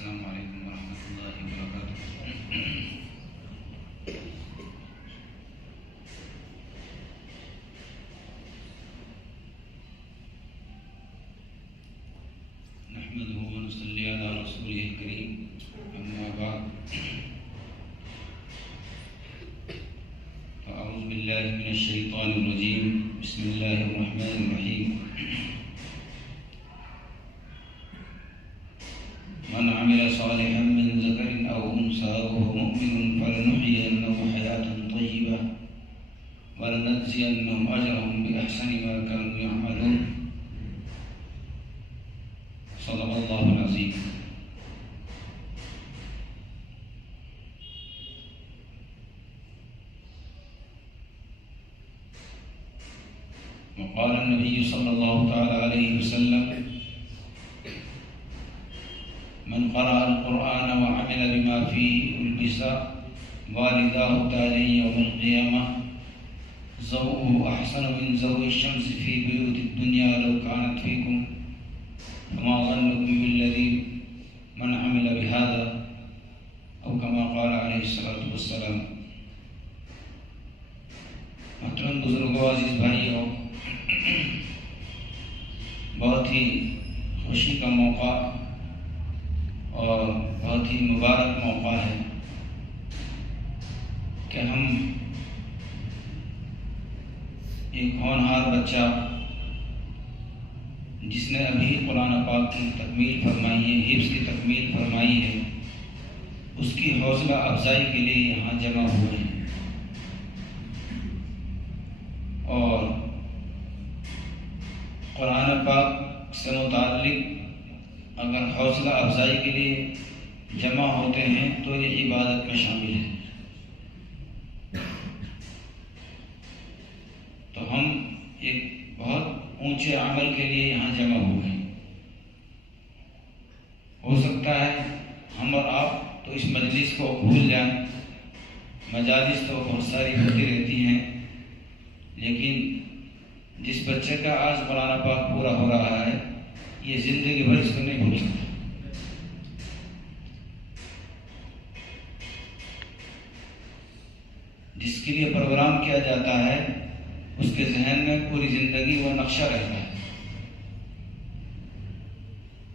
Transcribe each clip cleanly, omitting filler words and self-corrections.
السلام علیکم ورحمۃ اللہ وبرکاتہ۔ نحمده ونصلي على رسوله الكريم، أما بعد، فأعوذ بالله من الشيطان الرجيم، بسم الله الرحمن الرحيم۔ من عمل صالحا من ذكر أو أنثى وهو مؤمن فلنحيينه حياة طيبة ولنجزينهم أجرهم بأحسن ما كانوا يعملون، صدق الله العظيم۔ وقال النبي صلى الله تعالى عليه وسلم: من قرأ القرآن وعمل بما فيه ألبس والداه تاجا يوم القيامة ضوءه أحسن من ضوء الشمس في بيوت الدنيا لو كانت فيكم، فما ظنكم بالذي من عمل بهذا، أو كما قال عليه الصلاة والسلام۔ محترم بزرگوں، عزیز بھائیوں، بہت ہی خوشی کا موقع اور بہت ہی مبارک موقع ہے کہ ہم ایک ہونہار بچہ جس نے ابھی قرآن پاک کی تکمیل فرمائی ہے، حفظ کی تکمیل فرمائی ہے، اس کی حوصلہ افزائی کے لیے یہاں جمع ہوئے ہیں۔ اور قرآن پاک سے متعلق اگر حوصلہ افزائی کے لیے جمع ہوتے ہیں تو یہ عبادت میں شامل ہے۔ تو ہم ایک بہت اونچے عمل کے لیے یہاں جمع ہوئے ہیں۔ ہو سکتا ہے ہم اور آپ تو اس مجلس کو بھول جائیں، مجالس تو بہت ساری ہوتی رہتی ہیں، لیکن جس بچے کا آج قرآن پاک پورا ہو رہا ہے یہ زندگی بھر اس کو نہیں بھول سکتا۔ جس کے لیے پروگرام کیا جاتا ہے اس کے ذہن میں پوری زندگی وہ نقشہ رہتا ہے۔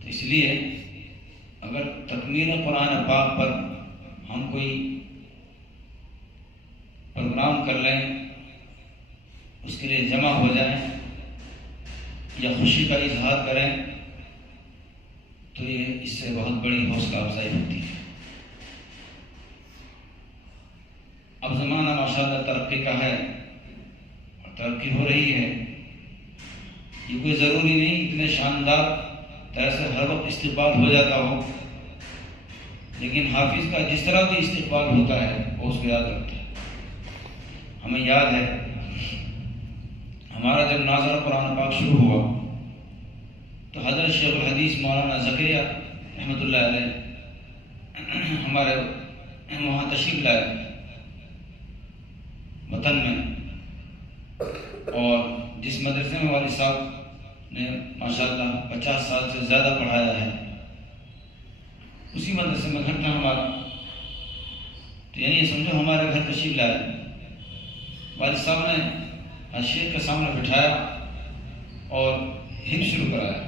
تو اس لیے اگر تکمیل قرآن پاک پر ہم کوئی پروگرام کر لیں، اس کے لیے جمع ہو جائیں یا خوشی کا اظہار کریں تو یہ اس سے بہت بڑی حوصلہ افزائی ہوتی ہے۔ اب زمانہ ماشاءاللہ ترقی کا ہے اور ترقی ہو رہی ہے۔ یہ کوئی ضروری نہیں اتنے شاندار طرح سے ہر وقت استقبال ہو جاتا ہو، لیکن حافظ کا جس طرح بھی استقبال ہوتا ہے وہ اس کو یاد رکھتا ہے۔ ہمیں یاد ہے ہمارا جب ناظرہ قرآن پاک شروع ہوا تو حضرت شیخ الحدیث مولانا زکریا رحمۃ اللہ علیہ ہمارے وہاں تشریف لائے وطن میں، اور جس مدرسے میں والد صاحب نے ماشاءاللہ 50 سال سے زیادہ پڑھایا ہے، اسی مدرسے میں گھر تھا ہمارا۔ تو یعنی یہ سمجھو ہمارے گھر تشریف لائے، والد صاحب نے شیخ کے سامنے بٹھایا اور حفظ شروع کرایا۔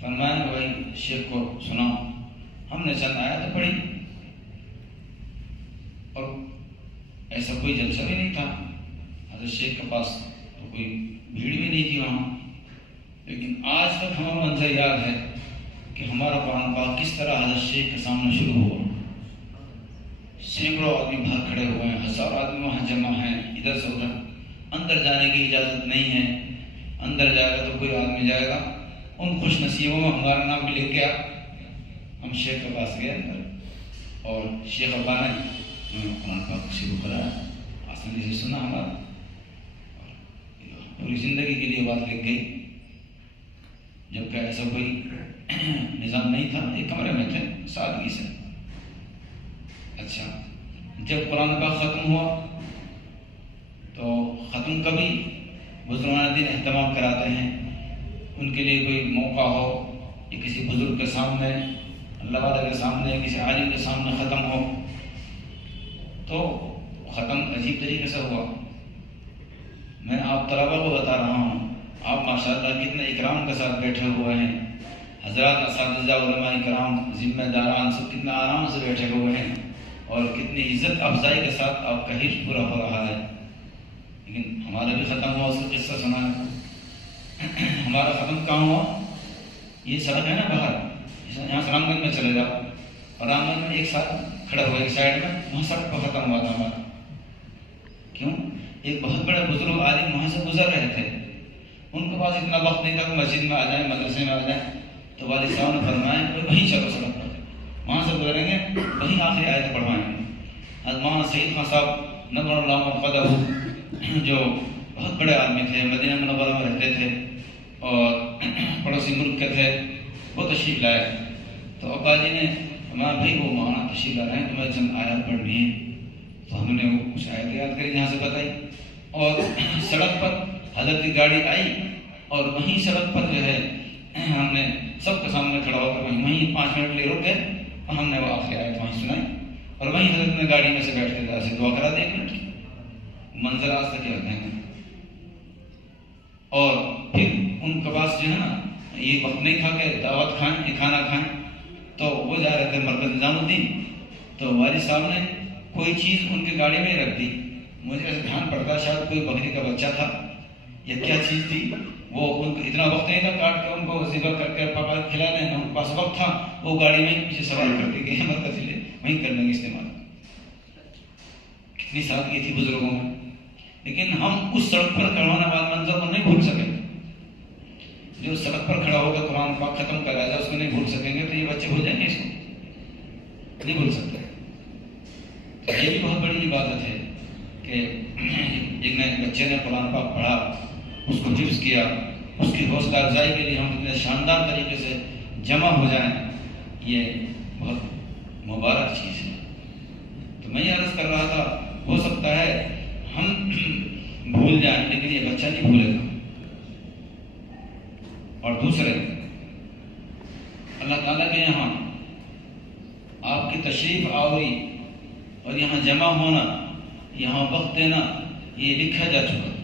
فرمایا بھائی شیخ کو سناؤ۔ ہم نے چند آیتیں پڑھی اور ایسا کوئی جلسہ بھی نہیں تھا، حضرت شیخ کے پاس تو کوئی بھیڑ بھی نہیں تھی وہاں، لیکن آج تک ہمیں منظر یاد ہے کہ ہمارا قرآن پاک کس طرح حضرت شیخ کے سامنے شروع ہوا۔ سینکڑوں آدمی باہر کھڑے ہوئے ہیں، ہزاروں آدمی وہاں جمع ہیں، ادھر سے ادھر، اندر جانے کی اجازت نہیں ہے، اندر جائے گا تو کوئی آدمی جائے گا۔ ان خوش نصیبوں میں ہمارا نام بھی لکھ گیا۔ ہم شیخ کے پاس گئے اندر اور شیخ ابا نے قرآن پاک شروع کرایا، آسانی سے سنا ہمارا، پوری زندگی کے لیے بات لکھ گئی، جبکہ ایسا کوئی نظام نہیں تھا، ایک کمرے میں تھے سادگی سے۔ اچھا، جب قرآن پاک ختم ہوا تو ختم کا بھی بزرگان دین اہتمام کراتے ہیں، ان کے لیے کوئی موقع ہو یہ کسی بزرگ کے سامنے، اللہ والے کے سامنے، کسی عالم کے سامنے ختم ہو تو ختم عجیب طریقے سے ہوا۔ میں آپ طلبا کو بتا رہا ہوں، آپ ماشاءاللہ کتنے اکرام کے ساتھ بیٹھے ہوئے ہیں، حضرات اساتذہ علماء کرام ذمہ داران سب کتنا آرام سے بیٹھے ہوئے ہیں اور کتنی عزت افزائی کے ساتھ آپ کا حفظ پورا ہو رہا ہے، لیکن ہمارا بھی ختم ہوا۔ اس کا قصہ سنا ہے ہمارا ختم کہاں ہوا؟ یہ سڑک ہے نا باہر، یہاں سے رام گنج میں چلے جاؤ، اور رام گنج میں ایک ساتھ کھڑا ہوا ایک سائڈ میں، وہاں سڑک پر ختم ہوا تھا ہمارا۔ کیوں؟ ایک بہت بڑے بزرگ عالم وہاں سے گزر رہے تھے، ان کے پاس اتنا وقت نہیں تھا کہ مسجد میں آ جائیں، مدرسے میں آ جائیں، تو والد صاحب نے فرمایا کہ وہیں چلو سڑک پر، وہاں سے گزریں گے وہیں آخری آیت پڑھوائیں گے۔ مولانا سعید خان صاحب نور اللہ مرقدہ جو بہت بڑے آدمی تھے، مدینہ منورہ میں رہتے تھے اور پڑوسی ملک کے تھے، وہ تشریف لائے تو ابا جی نے ہمارا بھائی وہ مولانا تشریف لا رہے ہیں، تمہیں چند آیات پڑھنی ہے، تو ہم نے وہ کچھ آیت یاد کری جہاں سے بتائی، اور سڑک پر حضرت کی گاڑی آئی اور وہیں سڑک پر جو ہے ہم نے سب کے سامنے کھڑا ہو کر وہیں 5 منٹ لیے رک گئے اور ہم نے وہ آخری آیت وہیں سنائی، اور وہیں حضرت نے گاڑی میں سے بیٹھ کے سے دعا کرا دی 1 منٹ کی۔ منظر آج تک یاد ہے۔ اور پھر ان کے پاس جو ہے نا یہ وقت نہیں تھا کہ دعوت کھائیں یا کھانا کھائیں، تو وہ جا رہے تھے مرکز نظام الدین، تو والد صاحب نے کوئی چیز ان کی گاڑی میں رکھ دی، مجھے ایسے دھیان پڑتا شاید کوئی بکری کا بچہ تھا یا کیا چیز تھی، وہ ان کو اتنا وقت نہیں تھا کاٹ کے ان کو ذبح کر کے پکا کھلا دیں، ان کے پاس وقت تھا، وہ گاڑی میں پیچھے سوار کر کے گئے مرکز سے، وہیں کر لیں گے استعمال۔ کتنی سادگی تھی بزرگوں میں، لیکن ہم اس سڑک پر کھڑا ہونے والے منظر کو نہیں بھول سکیں گے۔ جو سڑک پر کھڑا ہو کر قرآن پاک ختم کر رہا ہے اس کو نہیں بھول سکیں گے تو یہ بچے بھول جائیں گے، اس کو نہیں بھول سکتے۔ یہ بھی بہت بڑی عبادت ہے کہ ایک نئے بچے نے قرآن پاک پڑھا، اس کو حفظ کیا، اس کی حوصلہ افزائی کے لیے ہم اتنے شاندار طریقے سے جمع ہو جائیں، یہ بہت مبارک چیز ہے۔ تو میں یہ عرض کر رہا تھا، ہو سکتا ہے ہم بھول جائیں لیکن یہ بچہ نہیں بھولے گا۔ اور دوسرے، اللہ تعالیٰ کے یہاں آپ کی تشریف آوری اور یہاں جمع ہونا، یہاں وقت دینا، یہ لکھا جا چکا ہے۔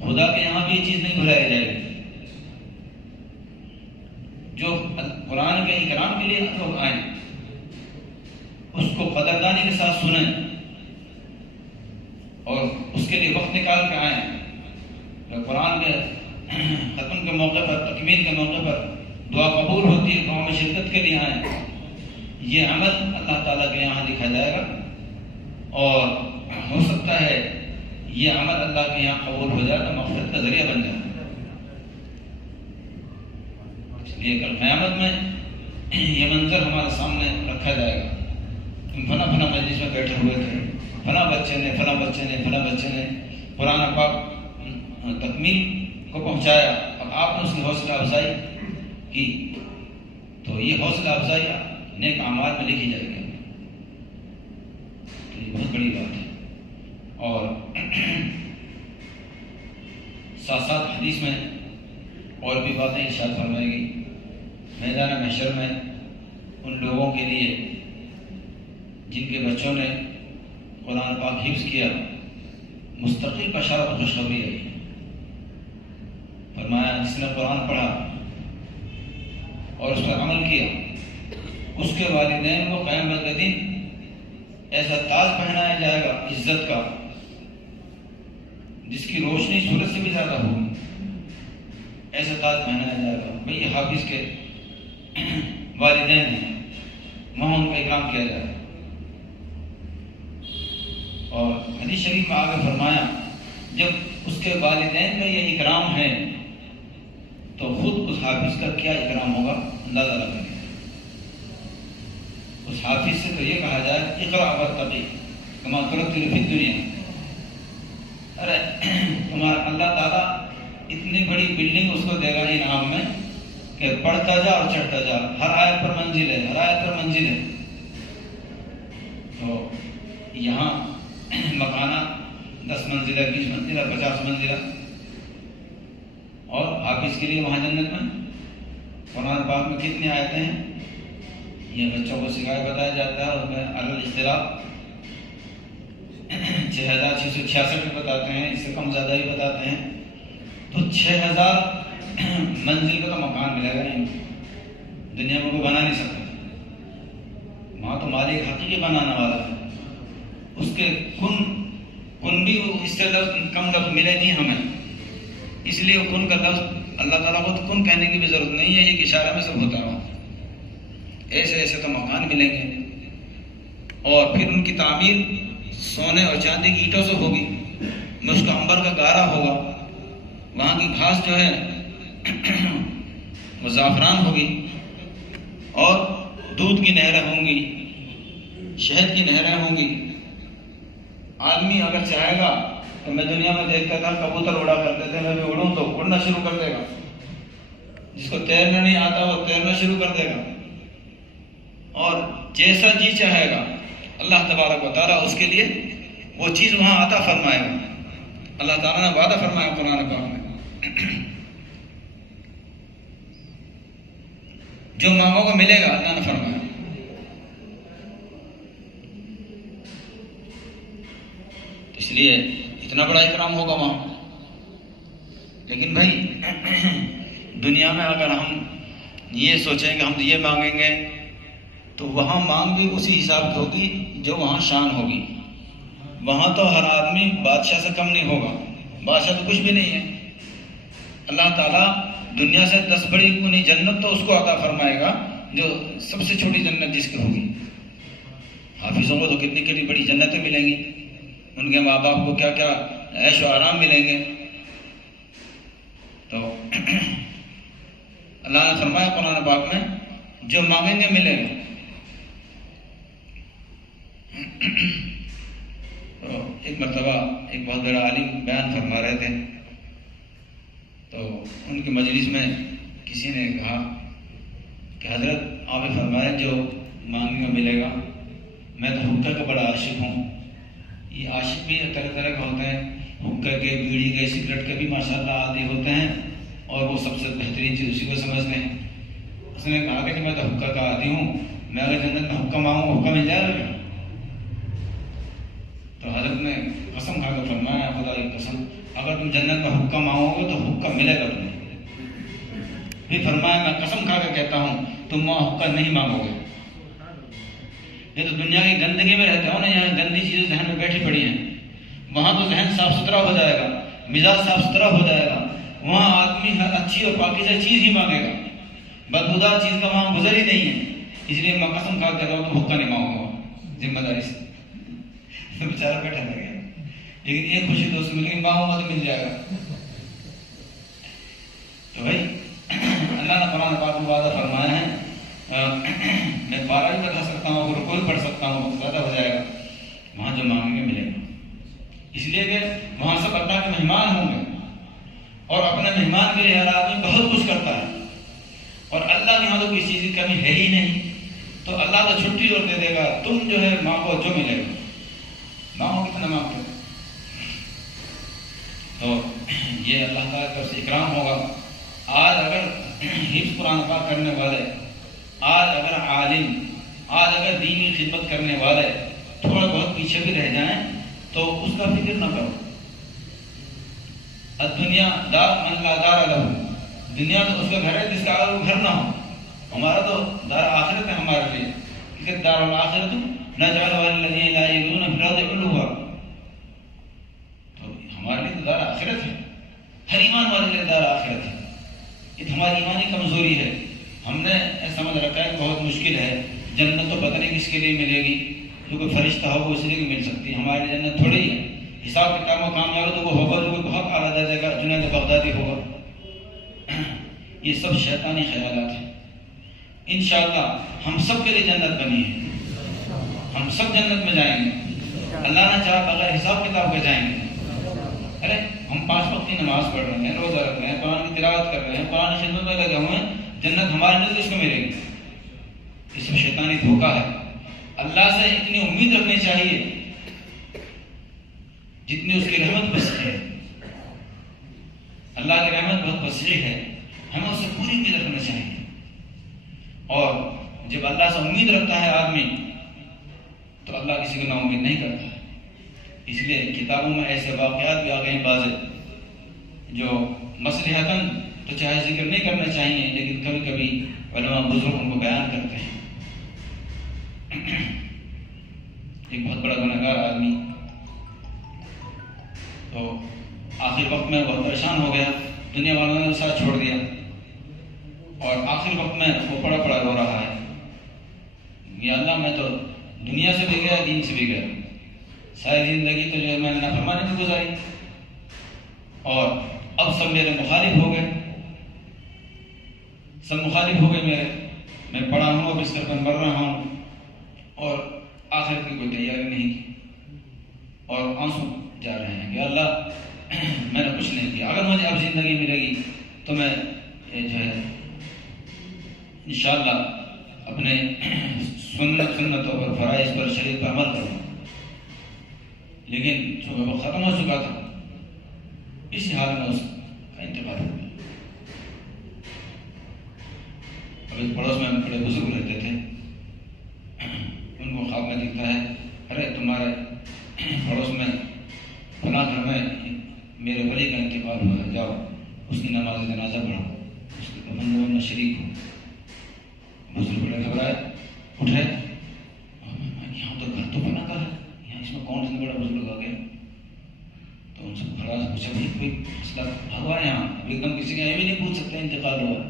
خدا کے یہاں بھی یہ چیز نہیں بھلائی جائے گی۔ جو قرآن کے اکرام کے لیے لوگ آئیں اس کو قدردانی کے ساتھ سنیں اور اس کے لیے وقت نکال کے آئیں۔ قرآن کے ختم کے موقع پر، تکمیل کے موقع پر دعا قبول ہوتی ہے، دعا میں شرکت کے لیے آئیں، یہ عمل اللہ تعالیٰ کے یہاں لکھا جائے گا، اور ہو سکتا ہے یہ عمل اللہ کے یہاں قبول ہو جائے تو مغفرت کا ذریعہ بن جائے۔ اس لیے کل قیامت میں یہ منظر ہمارے سامنے رکھا جائے گا، فلاں فلاں مجلس میں بیٹھے ہوئے تھے، فلاں بچے نے قرآن پاک تکمیل کو پہنچایا، اب آپ نے اس کی حوصلہ افزائی کی، تو یہ حوصلہ افزائی نیک اعمال میں لکھی جائے گی، تو یہ بہت بڑی بات ہے۔ اور ساتھ ساتھ حدیث میں اور بھی باتیں ارشاد فرمائے گی۔ میدان محشر میں ان لوگوں کے لیے جن کے بچوں نے قرآن پاک حفظ کیا، مستقل بشارت و خوشخبری ہے۔ فرمایا جس نے قرآن پڑھا اور اس پر عمل کیا، اس کے والدین کو قیامت کے دن ایسا تاج پہنایا جائے گا عزت کا، جس کی روشنی سورج سے بھی زیادہ ہوگی، ایسا تاج پہنایا جائے گا۔ بھئی یہ حافظ کے والدین ہیں، وہاں ان کا اکرام کیا جائے گا۔ اور حدیث شریف میں آگے فرمایا جب اس کے والدین کا یہ اکرام ہے تو خود اس حافظ کا کیا اکرام ہوگا اندازہ لگائیں۔ اس حافظ سے تو یہ کہا جائے اقرأ وارتقی کما ترتل فی الدنیا، ارے تمہارا اللہ تعالیٰ اتنی بڑی بلڈنگ اس کو دے گا انعام میں کہ پڑھتا جا اور چڑھتا جا، ہر آیت پر منزل ہے، ہر آیت پر منزل ہے۔ تو یہاں مکانات 10 منزلہ، 20 منزلہ، 50 منزلہ، اور حافظ کے لیے وہاں جنت میں قرآن پاک میں کتنی آیتیں ہیں؟ یہ بچوں کو بتایا جاتا ہے، اس میں الاضطراب 6666 بتاتے ہیں، اس سے کم زیادہ ہی بتاتے ہیں. تو 6000 منزل کا تو مکان ملے گا نہیں، دنیا میں کوئی بنا نہیں سکتا. وہاں تو مالک حقیقی بنانے والا ہے. اس کے کن بھی اس سے کم لفظ ملے نہیں ہمیں، اس لیے کن کا لفظ اللہ تعالیٰ کو کن کہنے کی بھی ضرورت نہیں ہے، ایک اشارہ میں سب ہوتا ہے. ایسے ایسے تو مکان ملیں گے، اور پھر ان کی تعمیر سونے اور چاندی کی اینٹوں سے ہوگی، مشک عنبر کا گارا ہوگا، وہاں کی گھاس جو ہے وہ زعفران ہوگی، اور دودھ کی نہریں ہوں گی، شہد کی نہریں ہوں گی. آدمی اگر چاہے گا تو میں دنیا میں دیکھتا تھا کبوتر اڑا کرتے تھے، میں بھی اڑوں تو اڑنا شروع کر دے گا. جس کو تیرنا نہیں آتا وہ تیرنا شروع کر دے گا، اور جیسا جی چاہے گا اللہ تبارک و تعالیٰ اس کے لیے وہ چیز وہاں عطا فرمائے گا. اللہ تعالیٰ نے وعدہ فرمایا قرآن پاک میں، جو مانگو گا ملے گا. اللہ نے فرمایا. اس لیے اتنا بڑا اکرام ہوگا وہاں. لیکن بھائی دنیا میں اگر ہم یہ سوچیں کہ ہم یہ مانگیں گے تو وہاں مانگ بھی اسی حساب کی ہوگی جو وہاں شان ہوگی. وہاں تو ہر آدمی بادشاہ سے کم نہیں ہوگا، بادشاہ تو کچھ بھی نہیں ہے. اللہ تعالیٰ دنیا سے 10 بڑی گنی جنت تو اس کو عطا فرمائے گا جو سب سے چھوٹی جنت جس کی ہوگی. حافظوں کو تو کتنی کتنی بڑی جنتیں ملیں گی، ان کے ماں باپ کو کیا کیا عیش و آرام ملیں گے. تو اللہ نے فرمایا قرآن پاک میں جو مانگیں گے ملے گا. تو ایک مرتبہ ایک بہت بڑا عالم بیان فرما رہے تھے، تو ان کی مجلس میں کسی نے کہا کہ حضرت آپ نے فرمایا جو مانگے گا ملے گا. میں تو حقہ کا بڑا عاشق ہوں. یہ عاشق بھی طرح طرح کا ہوتے ہیں، حقہ کے، بیڑی کے، سگریٹ کے بھی ماشاءاللہ عادی ہوتے ہیں، اور وہ سب سے بہترین چیز اسی کو سمجھتے ہیں. اس نے کہا کہ میں تو حقہ کا عادی ہوں، میں اگر جنت میں حقہ مانگوں حقہ مل جائے گا. تو حضرت نے قسم کھا کے فرمایا، خدا کی قسم اگر تم جنت میں حقہ مانگو گے تو حقہ ملے گا تمہیں. پھر فرمایا میں قسم کھا کے کہتا ہوں تم وہاں حقہ نہیں مانگو گے. یہ تو دنیا کی گندگی میں رہتے ہو نا، یہاں گندی چیزیں ذہن میں بیٹھی پڑی ہیں. وہاں تو ذہن صاف ستھرا ہو جائے گا، مزاج صاف ستھرا ہو جائے گا. وہاں آدمی ہر اچھی اور پاکیزہ چیز ہی مانگے گا، بدبودار چیز کا وہاں گزر ہی نہیں ہے. اس لیے میں قسم کھا کے رہا ہوں تو حقہ نہیں مانگوں گا ذمہ داری سے. بیچارہ بیٹھا رہ گیا، لیکن ایک خوشی دوست مل گئی، مانگوں گا تو مل جائے گا. تو بھائی اللہ نے قرآن پاک میں وعدہ فرمایا ہے، میں بارہ بھی بتا سکتا ہوں، اگر کوئی پڑھ سکتا ہوں زیادہ ہو جائے گا. وہاں جو مانگیں گے ملے گا. اس لیے کہ وہاں سب اللہ کے مہمان ہوں گے، اور اپنے مہمان کے لیے ہر آدمی بہت کچھ کرتا ہے، اور اللہ کے یہاں تو کسی چیز کی کمی ہے ہی نہیں. تو اللہ تو چھٹی اور دے دے گا، تم جو ہے مانگو جو ملے گا. مانگو کتنا مانگتے. تو یہ اللہ تعالیٰ کی طرف سے اکرام ہوگا. آج اگر حفظ قرآن پاک کرنے والے، آج اگر عالم، آج اگر دینی خدمت کرنے والے تھوڑا بہت پیچھے بھی رہ جائیں تو اس کا فکر نہ کرو. الدنیا دار من لا دار لہ، دنیا تو اس کا گھر ہے جس کا گھر نہ ہو. ہمارا تو دار آخرت ہے ہمارے لیے، کیونکہ دار الآخرت نجعل والذین لا یؤمنون فی الارض علوا. تو ہمارے لیے تو دار آخرت ہے، ہر ایمان والے لیے دار آخرت ہے. یہ ہماری ایمانی کمزوری ہے. ہم نے سمجھ رکھا ہے کہ بہت مشکل ہے، جنت تو پتہ نہیں کس کے لیے ملے گی، جو کوئی فرشتہ ہو وہ اس لیے بھی مل سکتی ہے. ہمارے لیے جنت تھوڑی ہے. حساب کتاب میں کام کرو تو وہ ہوگا جو کوئی بہت اعلیٰ درجے کا جنید بغدادی ہوگا. یہ سب شیطانی خیالات ہیں. انشاءاللہ ہم سب کے لیے جنت بنی ہے، ہم سب جنت میں جائیں گے. اللہ نے چاہا بغیر حساب کتاب کے جائیں گے. ارے ہم 5 وقت کی نماز پڑھ رہے ہیں، روزہ رکھ رہے ہیں، قرآن کی تلاوت کر رہے ہیں، قرآن کی خدمت میں لگے ہوئے ہیں، جنت ہمارے نزد اس کو ملے گی. یہ سب شیطانی دھوکہ ہے. اللہ سے اتنی امید رکھنی چاہیے جتنی اس کی رحمت وسیع ہے. اللہ کی رحمت بہت وسیع ہے، ہمیں اس سے پوری امید رکھنا چاہیے. اور جب اللہ سے امید رکھتا ہے آدمی تو اللہ کسی کو نا امید نہیں کرتا ہے۔ اس لیے کتابوں میں ایسے واقعات بھی آ گئے ہیں بعض جو مصلحتاً تو چاہے ذکر نہیں کرنا چاہیے، لیکن کبھی کبھی علماء بزرگ ان کو بیان کرتے ہیں۔ ایک بہت بڑا گنہگار آدمی تو آخر وقت میں بہت پریشان ہو گیا، دنیا والوں نے ساتھ چھوڑ دیا، اور آخر وقت میں وہ پڑا پڑا رو رہا ہے، یا اللہ میں تو دنیا سے بھی گیا، دین سے بھی گیا، ساری زندگی تو جو ہے میں نے نافرمانی میں گزاری، اور اب سب میرے مخالف ہو گئے، سب مخالف ہو گئے میرے، میں پڑا ہوں اب بستر پر مر رہا ہوں، اور آخر کی کوئی تیاری نہیں کی، اور آنسو جا رہے ہیں کہ اللہ میں نے کچھ نہیں کیا، اگر مجھے اب زندگی ملے گی تو میں جو ہے انشاءاللہ اپنے سنتوں پر، فرائض پر، شریعت پر عمل کروں، لیکن چونکہ وہ ختم ہو چکا تھا، اسی حال میں اس کا انتقال ہو گیا۔ اب ایک پڑوس میں بڑے بزرگ رہتے تھے، ان کو خواب میں دکھتا ہے، ارے تمہارے پڑوس میں فلاں گھر میں میرے ولی کا انتقال ہوا ہے، جاؤ اس کی نماز جنازہ پڑھو، اس کے کفن میں شریک ہو۔ بزرگ بڑے گھبرائے، اٹھے، یہاں تو گھر تو بنا کر ہے، یہاں اس میں کون سے بڑا بزرگ آ گیا؟ تو ان سے کھڑا سے پوچھا، بھائی کوئی مسئلہ ہوا ہے یہاں؟ اب ایک دم کسی کا یہ بھی نہیں پوچھ سکتے انتقال ہوا،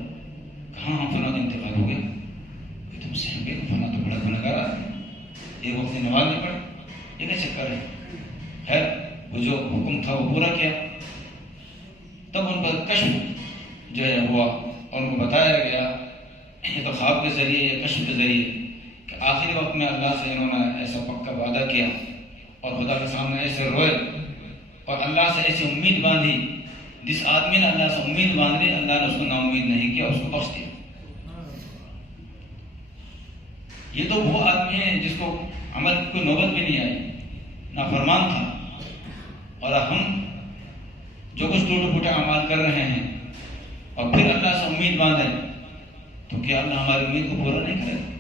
کہاں ہاں فلاں کا انتقال ہو گیا؟ یہ تم سے ہم فلاں تو بڑا گنہگار آدمی، ایک وقت نماز نہیں پڑھ، یہ کیا چکر ہے؟ خیر وہ جو حکم تھا وہ پورا کیا، تب ان پر کشف جو ہے ہوا، اور ان کو بتایا گیا یہ تو خواب کے ذریعے یا کشف کے ذریعے کہ آخری وقت میں اللہ سے انہوں نے ایسا پکا وعدہ کیا، اور خدا کے سامنے ایسے روئے، اور اللہ سے ایسی امید باندھی، جس آدمی نے اللہ سے امید باندھ لی اللہ نے اس کو نا امید نہیں کیا، اس کو بخش دیا۔ یہ تو وہ آدمی ہے جس کو عمل کوئی نوبت بھی نہیں آئی، نافرمان تھا، اور ہم جو کچھ ٹوٹے پھوٹے اعمال کر رہے ہیں اور پھر اللہ سے امید باندھیں تو کیا اللہ ہماری امید کو پورا نہیں کرے گا؟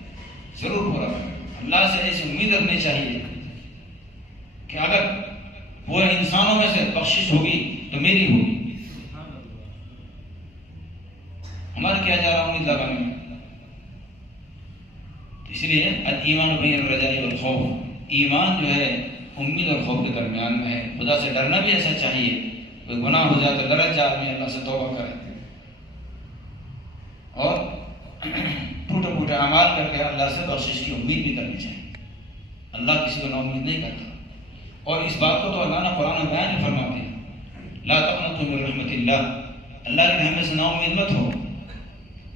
ضرور پورا کرے گا۔ اللہ سے ایسی امید رکھنی چاہیے کہ اگر وہ انسانوں میں سے بخشش ہوگی تو میری ہوگی، ہمارا کیا جا رہا امید لگانے میں؟ اس لیے الایمان بین الرجاء والخوف، ایمان جو ہے امید اور خوف کے درمیان میں ہے۔ خدا سے ڈرنا بھی ایسا چاہیے، کوئی گناہ ہو جائے تو ڈر جائے آدمی اللہ سے توبہ کرے، اور ٹوٹے پھوٹے اعمال کر کے اللہ سے بخشش کی امید بھی کرنی چاہیے۔ اللہ کسی کو نا امید نہیں کرتا، اور اس بات کو تو اللہ نے قرآن میں بیان فرماتے ہیں، لا تقنطوا من رحمت اللہ، اللہ کی رحمت سے نا امید مت ہو،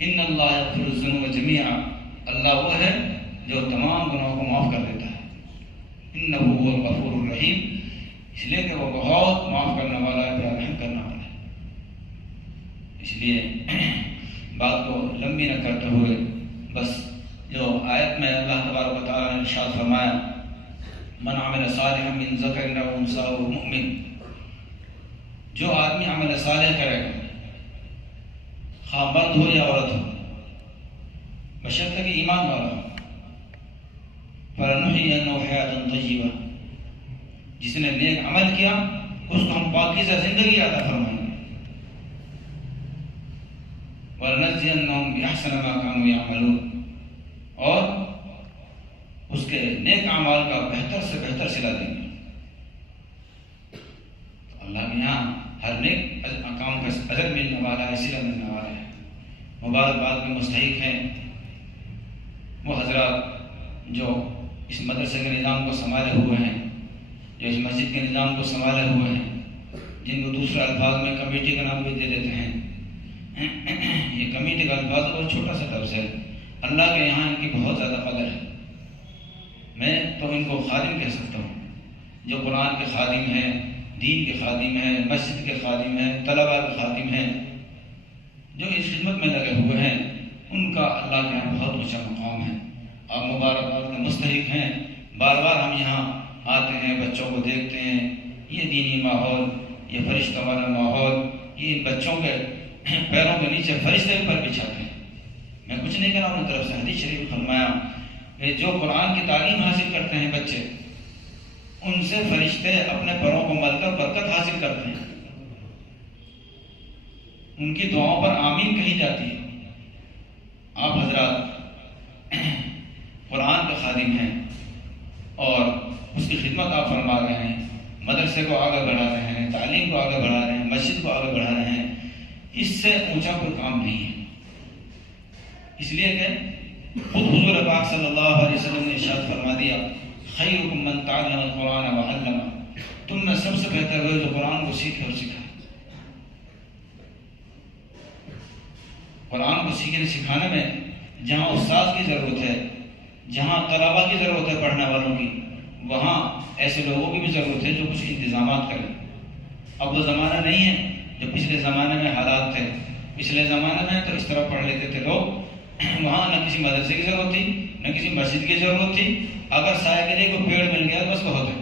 ان اللہ یغفر الذنوب جميعا، اللہ وہ ہے جو تمام گناہوں کو معاف کر دیتا ہے، انہ هو الغفور الرحیم، اس لیے کہ وہ بہت معاف کرنے والا ہے، بڑا رحم کرنے والا ہے۔ اس لیے بات کو لمبی نہ کرتے ہوئے بس جو آیت میں اللہ تبارک و تعالیٰ نے ارشاد فرمایا، من عمل صالحا من ذکر او انثی وهو مؤمن، جو آدمی عمل صالح کرے گا خواہ مرد ہو یا عورت ہو، بشرطے کہ ایمان والا ہو، فَلَنُحْيِيَنَّهُ حَيَاةً طَيِّبَةً، جس نے نیک عمل کیا اس کو ہم پاکیزہ زندگی عطا فرمائیں گے، وَلَنَجْزِيَنَّهُمْ بِأَحْسَنِ مَا كَانُوا يَعْمَلُونَ، اور اس کے نیک اعمال کا بہتر سے بہتر صلہ دیں گے۔ اللہ کے یہاں ہر نیک کام کا اجر ملنے والا ہے، صلہ ملنے والا ہے۔ مبارکباد میں مستحق ہیں وہ حضرات جو اس مدرسے کے نظام کو سنبھالے ہوئے ہیں، جو اس مسجد کے نظام کو سنبھالے ہوئے ہیں، جن کو دوسرے الفاظ میں کمیٹی کا نام بھی دے دیتے ہیں۔ یہ کمیٹی کا الفاظ بہت چھوٹا سا لفظ ہے، اللہ کے یہاں ان کی بہت زیادہ قدر ہے۔ میں تو ان کو خادم کہہ سکتا ہوں، جو قرآن کے خادم ہیں، دین کے خادم ہیں، مسجد کے خادم ہیں، طلباء کے خادم ہیں، جو اس خدمت میں لگے ہوئے ہیں، ان کا اللہ کے یہاں بہت اونچا مقام ہے، آپ مبارکباد کے مستحق ہیں۔ بار بار ہم یہاں آتے ہیں، بچوں کو دیکھتے ہیں، یہ دینی ماحول، یہ فرشتہ والا ماحول، یہ بچوں کے پیروں کے نیچے فرشتے پر بچھاتے ہیں، میں کچھ نہیں کر رہا ہوں، اپنی طرف سے حدیث شریف فرمایا کہ جو قرآن کی تعلیم حاصل کرتے ہیں بچے، ان سے فرشتے اپنے پروں کو مل کر برکت حاصل کرتے ہیں، ان کی دعاؤں پر آمین کہی جاتی ہے۔ آپ حضرات قرآن کے خادم ہیں اور اس کی خدمت آپ فرما رہے ہیں، مدرسے کو آگے بڑھا رہے ہیں، تعلیم کو آگے بڑھا رہے ہیں، مسجد کو آگے بڑھا رہے ہیں، اس سے اونچا کوئی کام نہیں ہے۔ اس لیے کہ خود حضور پاک صلی اللہ علیہ وسلم نے ارشاد فرما دیا، خیرکم من تعلم القرآن وعلمہ، تم میں سب سے بہتر وہ جو قرآن کو سیکھے اور سکھائے۔ قرآن کو سیکھنے سکھانے میں جہاں استاد کی ضرورت ہے، جہاں طلباء کی ضرورت ہے پڑھنے والوں کی، وہاں ایسے لوگوں کی بھی ضرورت ہے جو کچھ انتظامات کریں۔ اب وہ زمانہ نہیں ہے جو پچھلے زمانے میں حالات تھے۔ پچھلے زمانے میں تو اس طرح پڑھ لیتے تھے لوگ، وہاں نہ کسی مدرسے کی ضرورت تھی، نہ کسی مسجد کی ضرورت تھی، اگر سائے کے لیے کوئی پیڑ مل گیا بس بہت ہے،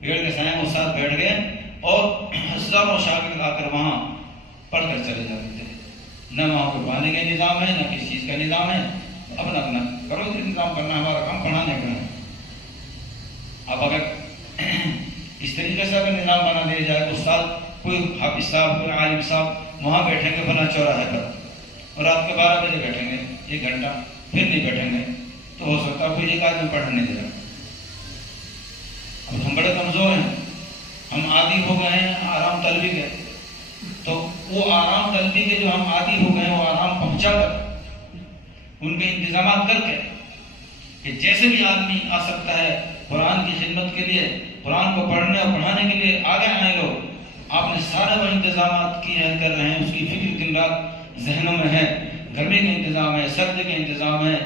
پیڑ کے سائے میں استاد بیٹھ گئے اور ہزاروں شاگرد آ کر وہاں پڑھ کر چلے جاتے تھے۔ نہ وہاں کوئی پانی کا نظام ہے، نہ کسی چیز کا نظام ہے، اپنا اپنا کرو انتظام کرنا، ہمارا کام پڑھانے کا ہے۔ اب اگر اس طریقے سے اگر نظام بنا دیا جائے تو استاد کوئی حافظ صاحب، کوئی عالم صاحب وہاں بیٹھیں گے فلاں چوراہے پر اور رات کے 12 بجے بیٹھیں گے 1 گھنٹہ، پھر نہیں بیٹھیں گے، تو ہو سکتا ہے کوئی ایک آدمی پڑھنے نہیں دے رہا۔ اب ہم بڑے کمزور ہیں، ہم عادی ہو گئے ہیں آرام طلبی کے، تو وہ آرام طلبی کے جو ہم عادی ہو گئے ہیں وہ آرام پہنچا کر ان کے انتظامات کر کے کہ جیسے بھی آدمی آ سکتا ہے قرآن کی خدمت کے لیے، قرآن کو پڑھنے اور پڑھانے کے لیے آگے آئے لوگ، آپ نے سارے وہ انتظامات کیے کر رہے ہیں، اس کی فکر دن رات ذہنوں میں ہے، گرمی کا انتظام ہے، سردی کا انتظام ہے،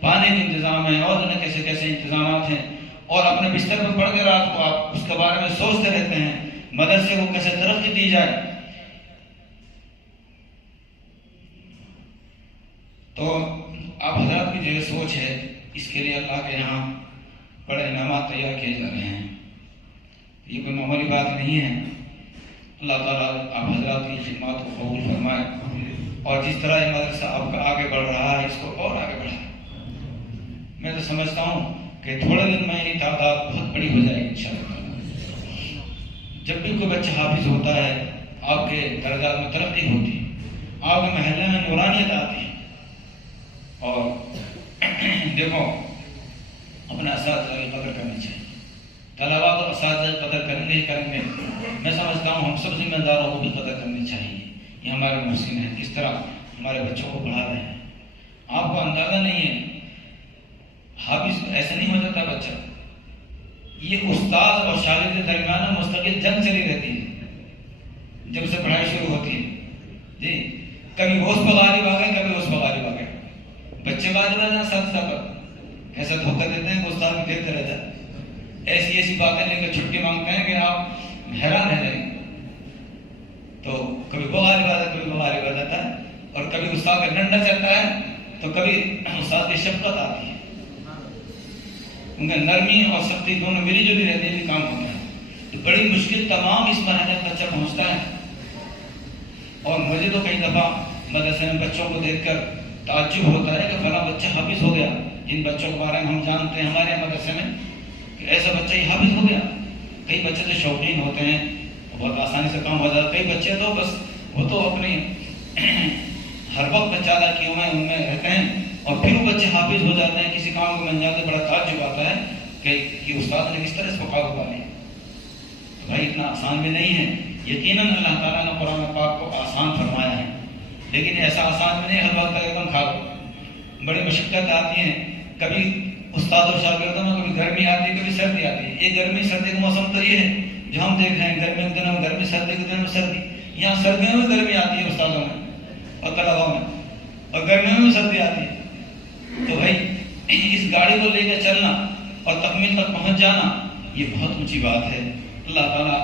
پانی کا انتظام ہے، اور انہیں کیسے کیسے انتظامات ہیں، اور اپنے بستر پر پڑھ کے رات کو آپ اس کے بارے میں سوچتے رہتے ہیں مدرسے کو کیسے ترقی دی جائے۔ تو آپ حضرات کی جو سوچ ہے اس کے لیے اللہ کے یہاں بڑے انعامات تیار کیے جا رہے ہیں، یہ کوئی معمولی بات نہیں ہے۔ اللہ تعالیٰ آپ حضرات کی خدمات کو قبول فرمائے، اور جس طرح یہ مدرسہ آپ کا آگے بڑھ رہا ہے اس کو اور آگے بڑھائے۔ میں تو سمجھتا ہوں کہ تھوڑے دن میں یہ تعداد بہت بڑی ہو جائے گی انشاءاللہ۔ جب بھی کوئی بچہ حافظ ہوتا ہے آپ کے درجات میں ترقی ہوتی ہے، آپ کے محلے میں نورانیت آتی ہے۔ اور دیکھو اپنے اساتذہ کی قدر کرنی چاہیے، طلباء تو اساتذہ کی قدر کریں گے ہی کریں گے، میں سمجھتا ہوں ہم سب ذمہ داروں کو بھی قدر کرنی چاہیے۔ یہ ہمارے محسن ہیں، کس طرح ہمارے بچوں کو پڑھا رہے ہیں، آپ کو اندازہ نہیں ہے۔ حافظ ایسے نہیں ہو جاتا بچہ، یہ استاد اور شاگرد کے درمیان مستقل جنگ چلی رہتی ہے جب سے پڑھائی شروع ہوتی ہے جی، کبھی وہ اس پر غالب آ گئے، کبھی اس پر غالب آ گئے، بچے غالب آ جائیں اساتذہ پر، ایسا دھوکہ دیتے ہیں کہ استاد بھی پھرتے رہتا ہے، ایسی ایسی باتیں لے کے چھٹی مانگتے ہیں کہ آپ حیران رہ جائیں گے۔ تو کبھی وہ غالب آ جاتا ہے، کبھی وہ غالب آ جاتا ہے، اور کبھی استاد کا ڈنڈا چلتا ہے تو کبھی استاد کی شفقت آتی ہے، ان کا نرمی اور سختی دونوں ملی جلی رہتی ہے، کام ہوتا ہے۔ تو بڑی مشکل تمام اس مرحلے میں بچہ پہنچتا ہے، اور مجھے تو کئی دفعہ مدرسے میں بچوں کو دیکھ کر تعجب ہوتا ہے کہ فلاں بچہ حافظ ہو گیا۔ جن بچوں کے بارے میں ہم جانتے ہیں ہمارے مدرسے میں کہ ایسا بچہ ہی حافظ ہو گیا۔ کئی بچے تو شوقین ہوتے ہیں، بہت آسانی سے کام ہو جاتا ہے، کئی بچے تو بس وہ تو اپنی ہر وقت بچہ کیے ہوئے ان میں رہتے ہیں، اور پھر وہ بچے حافظ ہو جاتے ہیں، کسی کام کو بن جاتے ہیں، بڑا تعجب آتا ہے کہ استاد نے کس طرح اس کو قابو پا لیا۔ بھائی اتنا آسان بھی نہیں ہے، یقیناً اللہ تعالیٰ نے قرآن پاک کو آسان فرمایا ہے، لیکن ایسا آسان بھی نہیں ہر وقت ایک دم کھا لو، بڑی مشقت آتی ہیں، کبھی استاد اور شاگردوں میں کبھی گرمی آتی ہے، کبھی سردی آتی ہے۔ یہ گرمی سردی کا موسم تو یہ ہے جو ہم دیکھ رہے ہیں، گرمی کے دنوں میں گرمی، سردی کے دنوں میں سردی، یہاں سردیوں میں گرمی آتی ہے استادوں میں اور طلباء میں، اور گرمیوں میں سردی آتی ہے۔ تو بھائی اس گاڑی کو لے کے چلنا اور تکمیل تک پہنچ جانا یہ بہت اونچی بات ہے، اللہ تعالیٰ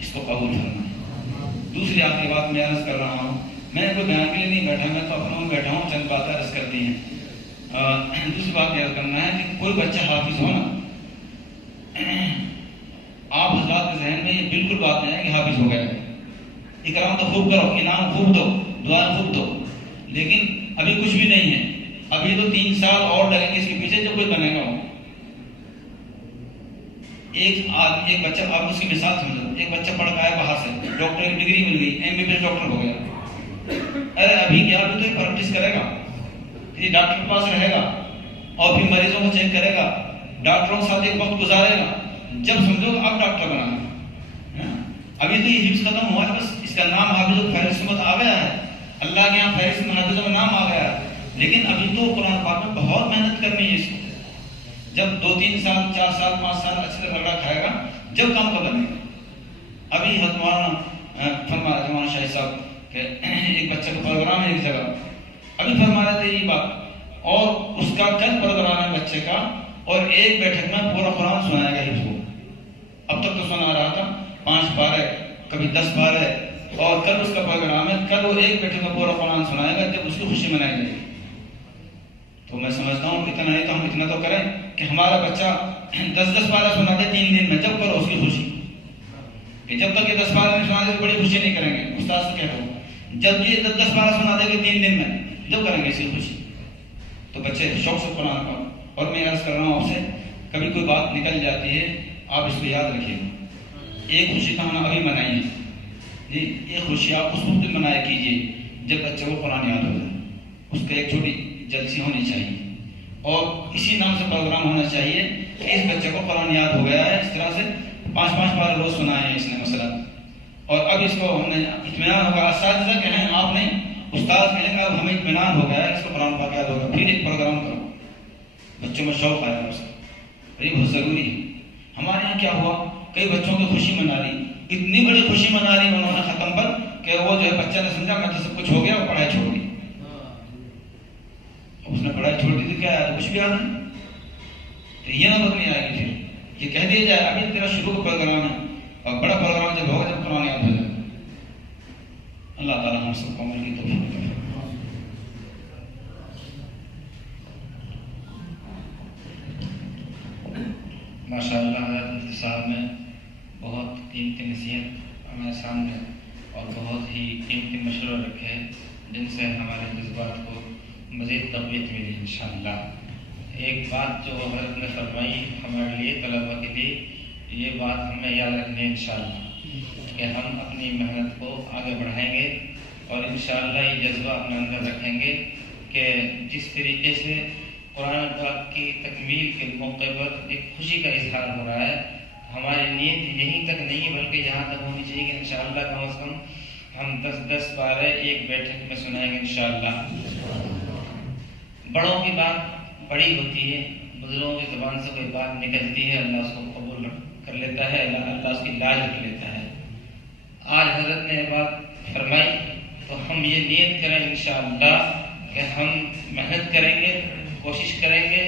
اس کو قبول فرمائے۔ دوسری آخری بات میں عرض کر رہا ہوں، میں کوئی بیان کے لیے نہیں بیٹھا، میں تو اپنوں میں بیٹھا ہوں، چند باتیں عرض کرتی ہیں۔ دوسری بات یہ کرنا ہے کہ کوئی بچہ حافظ ہونا، آپ حضرات کے ذہن میں یہ بالکل بات نہیں ہے کہ حافظ ہو گئے، اکرام تو خوب کرو، انعام خوب دو، دعائیں خوب دو، لیکن ابھی کچھ بھی نہیں ہے. ابھی تو 3 سال اور لگیں گے اس کے پیچھے جو کوئی بنے گا. ایک بچہ، آپ اس کی مثال سمجھو، ایک بچہ پڑھ کے آیا باہر سے، ڈاکٹر کی ڈگری مل گئی، MBBS ڈاکٹر ہو گیا. ارے ابھی کیا، ابھی تو یہ پریکٹس کرے گا، یہ ڈاکٹر کے پاس رہے گا اور پھر مریضوں کو چیک کرے گا، ڈاکٹروں کے ساتھ ایک وقت گزارے گا. جب سمجھو اب ڈاکٹر بنا. ابھی تو یہ حفظ ختم ہوا ہے، بس اس کا نام حافظ الفہرست میں آ گیا ہے، اللہ کے یہاں فہرست میں حافظوں میں نام آ گیا ہے. لیکن ابھی تو قرآن پاک میں بہت محنت کرنی ہے اس کو. جب 2-3 سال 4 سال 5 سال اچھے سے رگڑا کھائے گا، جب کام کا بنے گا. ابھی مولانا فرما رہے مولانا شاہد صاحب کہ ایک بچے کا پروگرام ہے ایک جگہ، ابھی فرما رہے تھے یہ بات، اور اس کا کل پروگرام ہے بچے کا، اور ایک بیٹھک میں پورا قرآن سنائے گا حفظ کو. اب تک تو سنا رہا تھا 5 پارے، کبھی 10 پارے، اور کل اس کا پروگرام ہے، کل وہ ایک بیٹھک میں پورا قرآن سنائے گا جب اس کی خوشی منائی جائے گی. تو میں سمجھتا ہوں اتنا ہی تو ہم اتنا تو کریں کہ ہمارا بچہ 10 پارہ سنا دے 3 دن میں، جب کرو اس کی خوشی. کہ جب تک یہ 10 پارہ نہیں سنا دے تو بڑی خوشی نہیں کریں گے. استاد سے کہتا ہوں جب یہ 10 پارہ سنا دے گے 3 دن میں، جب کریں گے اس کی خوشی. تو بچے شوق سے قرآن پڑھو. اور میں عرض کر رہا ہوں آپ سے، کبھی کوئی بات نکل جاتی ہے آپ اس کو یاد رکھیے گا. ایک خوشی کا ہم ابھی منائیے جی، ایک خوشی آپ اس وقت منایا کیجیے جب بچے کو قرآن یاد ہو جائے. اس کا ایک چھوٹی جلسی ہونی چاہیے، اور اسی نام سے پروگرام ہونا چاہیے کہ اس بچے کو قرآن یاد ہو گیا ہے. اس طرح سے 5 بار روز سنائے ہیں اس نے مثلا، اور اب اس کو ہم نے اطمینان ہوگا. اساتذہ کہیں آپ نہیں، استاد کہیں گا ہمیں اطمینان ہو گیا ہے، اس کو قرآن پاک یاد ہوگا. پھر ایک پروگرام کرو، بچوں میں شوق آیا اس کا، یہ بہت ضروری ہے. ہمارے یہاں کیا ہوا، کئی بچوں کی خوشی منا لی، اتنی بڑی خوشی منا لی انہوں نے ختم پر کہ وہ جو ہے بچہ نے سمجھا میں تو سب کچھ ہو گیا اور پڑھائی چھوڑ دی. اس نے پڑھائی چھوڑ دی تو کیا ہے، کچھ بھی یاد نہیں. تو یہ نوبت نہیں آئے گی. پھر یہ کہہ دیا جائے ابھی تیرا شروع کا پروگرام ہے، اور بڑا پروگرام جب ہوگا جب قرآن یاد ہو جائے. اللہ تعالیٰ ہم سب کو عمل کی توفیق دے. ماشاء اللہ حضرت مفتی صاحب نے بہت قیمتی نصیحت ہمارے سامنے اور بہت ہی قیمتی مشورے رکھے جن سے ہمارے جذبات کو مزید تقویت ملی انشاءاللہ. ایک بات جو حضرت نے فرمائی ہمارے لیے طلباء کے لیے، یہ بات ہمیں یاد رکھنی ہے انشاءاللہ کہ ہم اپنی محنت کو آگے بڑھائیں گے، اور انشاءاللہ یہ جذبہ اپنے اندر رکھیں گے کہ جس طریقے سے قرآن پاک کی تکمیل کے موقع پر ایک خوشی کا اظہار ہو رہا ہے، ہماری نیت یہیں تک نہیں بلکہ یہاں تک ہونی چاہیے کہ انشاءاللہ کم از کم ہم 10 پارے ایک بیٹھک میں سنائیں گے انشاءاللہ. بڑوں کی بات بڑی ہوتی ہے، بزرگوں کی زبان سے کوئی بات نکلتی ہے، اللہ اس کو قبول کر لیتا ہے، اللہ اس کی لاج رکھ لیتا ہے. آج حضرت نے یہ بات فرمائی تو ہم یہ نیت کریں انشاءاللہ کہ ہم محنت کریں گے، کوشش کریں گے،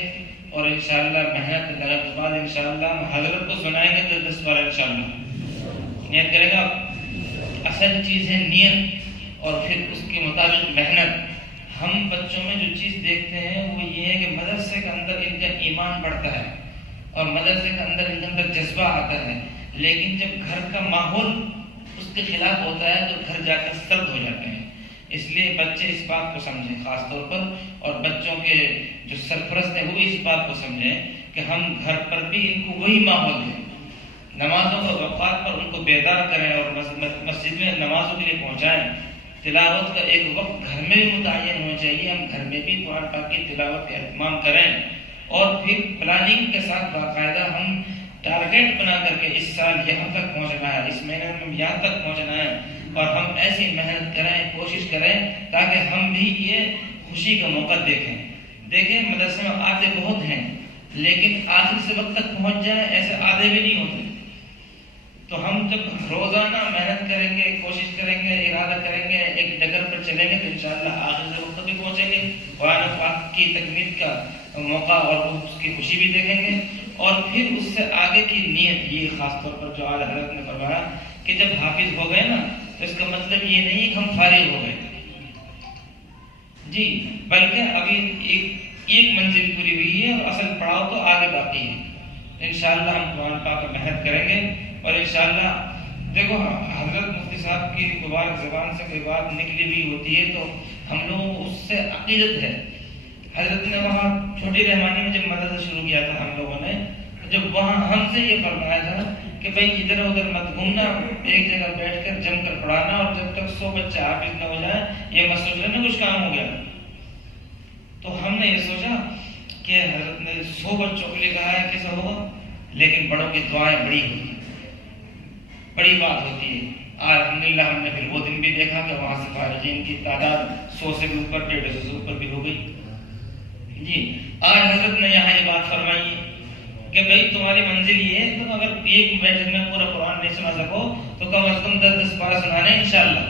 اور انشاءاللہ محنت لگنے کے بعد انشاءاللہ ہم حضرت کو سنائیں گے تو 10 بار انشاءاللہ نیت کریں گا. اصل چیز ہے نیت، اور پھر اس کے مطابق محنت. ہم بچوں میں جو چیز دیکھتے ہیں وہ یہ ہے کہ مدرسے کے اندر ان کا ایمان بڑھتا ہے اور مدرسے کے اندر ان کے اندر جذبہ آتا ہے، لیکن جب گھر کا ماحول اس کے خلاف ہوتا ہے تو گھر جا کر سرد ہو جاتے ہیں. اس لیے بچے اس بات کو سمجھیں خاص طور پر، اور بچوں کے جو سرپرست ہیں وہ اس بات کو سمجھیں کہ ہم گھر پر بھی ان کو وہی ماحول دیں. نمازوں کے اوقات پر ان کو بیدار کریں اور مسجد میں نمازوں کے لیے پہنچائیں. تلاوت کا ایک وقت گھر میں بھی متعین ہونا چاہیے، ہم گھر میں بھی قرآن پاک کی تلاوت کا اہتمام کریں، اور پھر پلاننگ کے ساتھ باقاعدہ ہم ٹارگیٹ بنا کر کے اس سال یہاں تک پہنچنا ہے، اس مہینے میں ہم یہاں تک پہنچنا ہے، اور ہم ایسی محنت کریں، کوشش کریں تاکہ ہم بھی یہ خوشی کا موقع دیکھیں. مدرسے میں آتے بہت ہیں لیکن آخر سے وقت تک پہنچ جائیں ایسے آدھے بھی نہیں ہوتے. تو ہم جب روزانہ محنت کریں گے، کوشش کریں گے، ارادہ کریں گے، ایک ڈگر پر چلیں گے تو انشاءاللہ آخر سے وقت بھی پہنچیں گے، قرآن پاک کی تکمیل کا موقع اور اس کی خوشی بھی دیکھیں گے. اور پھر اس سے آگے کی نیت، یہ خاص طور پر جو اعلیٰ حضرت نے فرمایا کہ جب حافظ ہو گئے نا تو اس کا مطلب یہ نہیں کہ ہم فارغ ہو گئے جی، بلکہ ابھی ایک منزل پوری ہوئی ہے اور اصل پڑاؤ تو آگے باقی ہے. انشاءاللہ ہم قرآن پاک پر محنت کریں گے اور انشاءاللہ دیکھو حضرت مفتی صاحب کی مبارک زبان سے کوئی بات نکلی بھی ہوتی ہے تو ہم لوگوں اس سے عقیدت ہے. حضرت نے وہاں چھوٹی رحمانی میں جب مدرسہ شروع کیا تھا ہم لوگوں نے، جب وہاں ہم سے یہ فرمایا تھا کہ بھائی ادھر ادھر مت گھومنا، ایک جگہ بیٹھ کر جم کر پڑھانا، اور جب تک 100 بچے حافظ نہ ہو جائے یہ مت سوچ لینا کچھ کام ہو گیا. تو ہم نے یہ سوچا کہ حضرت نے 100 بچوں کے لیے کہا ہے کیسا ہوگا، لیکن بڑوں کی دعائیں بڑی ہوتی ہیں، بڑی بات ہوتی ہے. آج الحمدللہ ہم نے پھر وہ دن بھی دیکھا کہ وہاں سے فارغین کی تعداد 100 سے بھی اوپر، 150 سے اوپر بھی ہو گئی. جی آج حضرت نے یہاں یہ بات فرمائی کہ بھائی تمہاری منزل یہ ہے، تم اگر ایک بیٹھک میں پورا قرآن نہیں سنا سکو تو کم از کم 10-10 پارہ سنانے انشاءاللہ.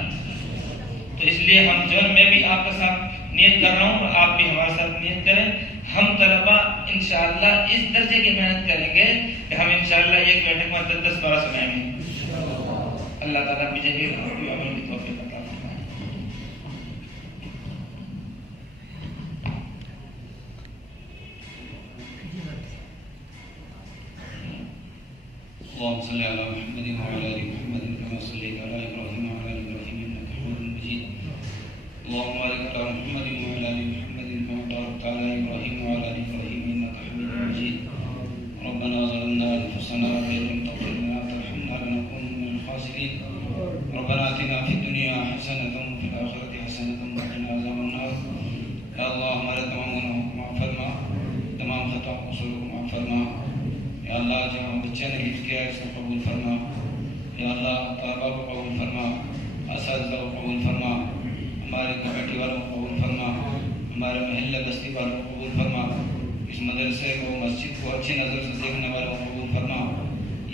تو اس لیے ہم جو میں بھی آپ کے ساتھ نیت کر رہا ہوں اور آپ بھی ہمارے ساتھ نیت کریں. ہم طلبا انشاءاللہ اس درجے کی محنت کریں گے کہ ہم انشاءاللہ ایک بیٹھک میں 10-10 پارہ سنائیں گے. اللہ تعالیٰ مجھے بھی عمل کی توفیق عطا فرمائے. اللهم صل على محمد وعلى ال محمد كما صليت على ابراهيم وعلى ال ابراهيم انك حميد مجيد. اللهم بارك على محمد وعلى ال محمد كما باركت على ابراهيم وعلى ال ابراهيم انك حميد مجيد. ربنا ظلمنا انفسنا وان لم تغفر لنا وترحمنا لنكن من الخاسرين. ربنا آتنا في الدنيا حسنة وفي الآخرة حسنة وقنا عذاب النار. یا اللہ ہمارے تمام گناہوں کو معاف فرما، تمام خطاؤں کو قصوروں کو معاف فرما. یا اللہ جو ہم بچے نے حفظ کیا ہے اس کو قبول فرما. یا اللہ طلباء کو قبول فرما، اساتذہ کو قبول فرما، ہمارے کمیٹی والوں کو قبول فرما، ہمارے محلہ بستی والوں کو قبول فرما، اس مدرسے کو مسجد کو اچھی نظر سے دیکھنے والوں کو قبول فرما،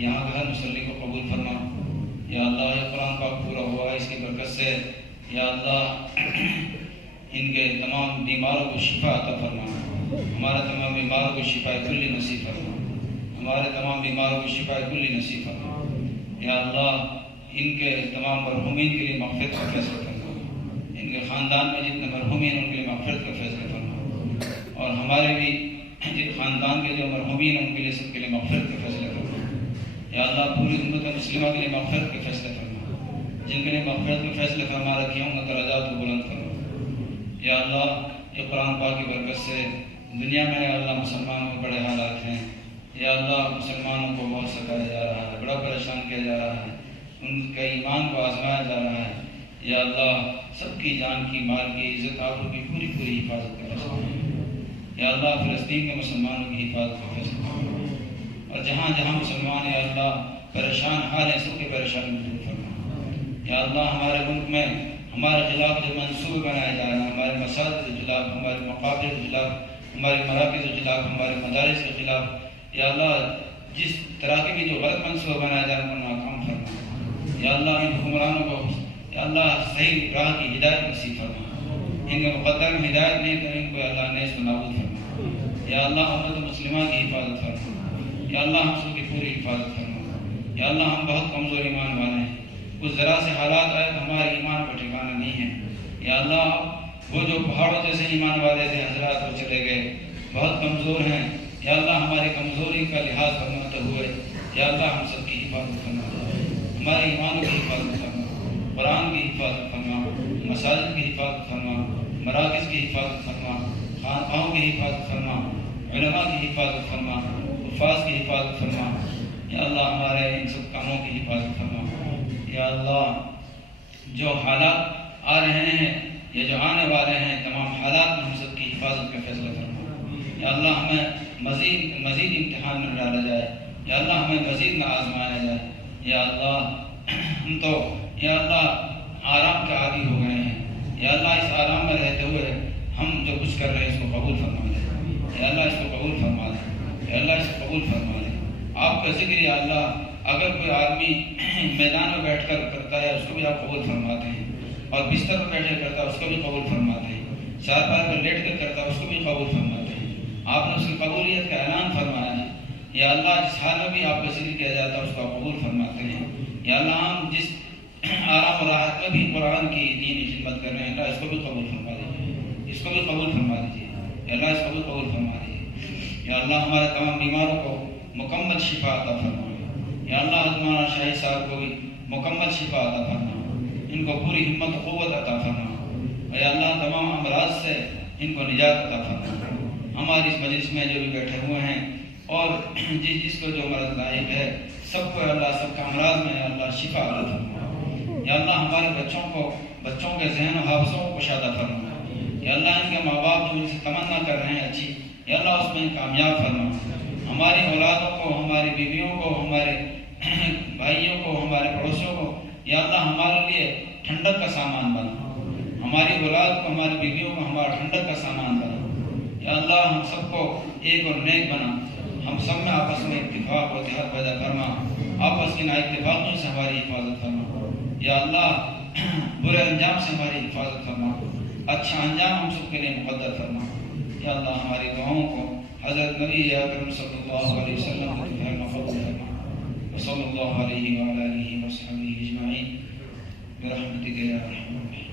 یہاں کے ہر مصلی کو قبول فرما. یا اللہ یہ قرآن پاک پورا ہوا ہے اس کی برکت سے، یا اللہ ان کے تمام بیماروں کو شفا عطا فرما، ہمارے تمام بیماروں کو شفا کلی نصیب فرما، ہمارے تمام بیماروں کو شفا کلی نصیب فرما. یا اللہ ان کے تمام مرحومین کے لیے مغفرت کا فیصلہ فرما، ان کے خاندان میں جتنے مرحومین ان کے لیے مغفرت کا فیصلہ فرما، اور ہمارے بھی جن خاندان کے جو مرحومین ان کے لیے سب کے لیے مغفرت کا فیصلہ فرما. یا اللہ پوری امت مسلمہ کے لیے مغفرت کے فیصلے فرما، جن کے لیے مغفرت کے فیصلے فرما رکھے ہوں گے درجات کو بلند فرما. یا اللہ یہ قرآن پاک کی برکت سے دنیا میں یا اللہ مسلمانوں کے بڑے حالات ہیں. یا اللہ مسلمانوں کو بہت ستایا جا رہا ہے، بڑا پریشان کیا جا رہا ہے، ان کے ایمان کو آزمایا جا رہا ہے. یا اللہ سب کی جان کی، مال کی، عزت آبرو کی پوری پوری حفاظت کا فیصلہ فرما. یا اللہ فلسطین کے مسلمانوں کی حفاظت کا فیصلہ فرما، اور جہاں جہاں مسلمان یا اللہ پریشان حال ہیں سب کے پریشانی دور فرما. یا اللہ ہمارے ملک میں ہمارے خلاف جو منصوبے بنائے جا رہے ہیں، ہمارے مساجد کے خلاف، ہمارے مقابر کے خلاف، ہمارے مراکز کے خلاف، ہمارے مدارس کے خلاف، یا اللہ جس طرح کے بھی جو غلط منصوبے بنائے جا رہے ہیں ان کو ناکام فرما. یا اللہ ان حکمرانوں کو یا اللہ صحیح راہ کی ہدایت نصیب فرما، ان کے مقدر میں ہدایت نہیں تو ان کو اللہ نیست و نابود فرما. یا اللہ امت مسلمہ کی حفاظت فرما. یا اللہ ہم سب کی پوری حفاظت فرما. یا اللہ ہم بہت کمزور ایمان والے ہیں، کچھ ذرا سے حالات آئے تو ہمارے ایمان کا ٹھکانا نہیں ہے. یا اللہ وہ جو پہاڑوں جیسے ایمان والے تھے حضرات وہ چلے گئے، بہت کمزور ہیں. یا اللہ ہماری کمزوری کا لحاظ فرماتے ہوئے یا اللہ ہم سب کی حفاظت فرما، ہمارے ایمان کی حفاظت فرما، قرآن کی حفاظت فرما، مساجد کی حفاظت فرما، مراکز کی حفاظت فرما، خانقاہوں کی حفاظت فرما، علماء کی حفاظت فرما، حفاظ کی حفاظت فرما. یا اللہ ہمارے ان سب کاموں کی حفاظت فرما. یا اللہ جو حالات آ رہے ہیں یا جو آنے والے ہیں تمام حالات میں ہم سب کی حفاظت کا فیصلہ فرما. یا اللہ ہمیں مزید امتحان میں ڈالا جائے، یا اللہ ہمیں مزید نہ آزمایا جائے. یا اللہ ہم تو یا اللہ آرام کے عادی ہو گئے ہیں. یا اللہ اس آرام میں رہتے ہوئے ہم جو کچھ کر رہے ہیں اس کو قبول فرما دے. یا اللہ اس کو قبول فرما دے. یا اللہ اس کو قبول فرما دے. آپ کا ذکر یا اللہ اگر کوئی آدمی میدان میں بیٹھ کر کرتا ہے اس کو بھی آپ قبول فرماتے ہیں، اور بستر میں بیٹھ کر کرتا ہے اس کو بھی قبول فرماتے ہیں، چارپائی پر لیٹ کر کرتا ہے اس کو بھی قبول فرماتے ہیں. آپ نے اس کی قبولیت کا اعلان فرمایا ہے. یا اللہ جس حال میں بھی آپ کا ذکر کیا جاتا ہے اس کو آپ قبول فرماتے ہیں. یا اللہ ہم جس آرام و راحت میں بھی قرآن کی دینی خدمت کر رہے ہیں اللہ اس کو بھی قبول فرما دیجیے، اس کو بھی قبول فرما دیجیے. یا اللہ اس کو بھی قبول فرما دیجیے. یا اللہ ہمارے تمام بیماروں کو مکمل شفا عطا فرمائے. یا اللہ مولانا شاہی صاحب کو بھی مکمل شفا عطا فرما، ان کو پوری ہمت و قوت عطا فرما، اے اللہ تمام امراض سے ان کو نجات عطا فرما۔ ہماری اس مجلس میں جو بھی بیٹھے ہوئے ہیں اور جس کو جو مرض لاحق ہے سب کو اللہ سب کا امراض میں اللہ شفا عطا فرما۔ یا اللہ ہمارے بچوں کے ذہن و حافظوں کو کشادہ فرما۔ یا اللہ ان کے ماں باپ جو ان سے تمنا کر رہے ہیں اچھی، یا اللہ اس میں کامیاب فرما۔ ہماری اولادوں کو، ہماری بیویوں کو، ہمارے بھائیوں کو، ہمارے پڑوسیوں کو یا اللہ ہمارے لیے ٹھنڈک کا سامان بنا، ہماری اولاد کو، ہماری بیویوں کو ہمارا ٹھنڈک کا سامان بنا۔ یا اللہ ہم سب کو ایک اور نیک بنا، ہم سب میں آپس میں اتفاق و اتحاد پیدا فرما، آپس کی نا اتفاقیوں سے ہماری حفاظت فرما۔ یا اللہ برے انجام سے ہماری حفاظت فرما، اچھا انجام ہم سب کے لیے مقدر فرما۔ یا اللہ ہماری دعاؤں کو حضرت نبی اکرم صلی اللہ علیہ وسلم کی فہم فضل فرما۔ وصلی اللہ علیہ وآلہ وصحبہ اجمعین برحمتک یا ارحم الراحمین۔